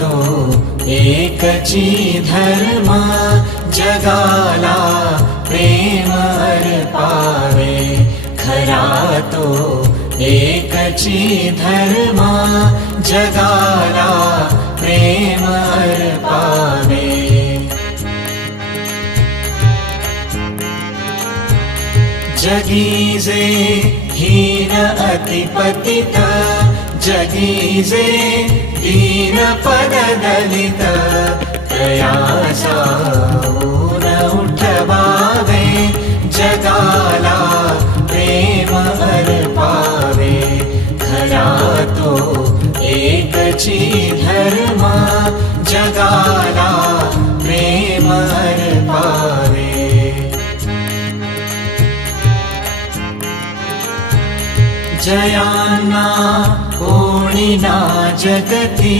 तो एकची धर्म जगाला प्रेम अर्पावे खरा तो एकची धर्म जगाला प्रेम अर्पावे जगीजे हीन अतिपतित जगीजे दीन पद दलित प्रयासाऊन उठवावे जगाला प्रेम अर्पावे खरा तो एकची धर्म जगाला प्रेम अर्पावे जयांना कोणी ना जगती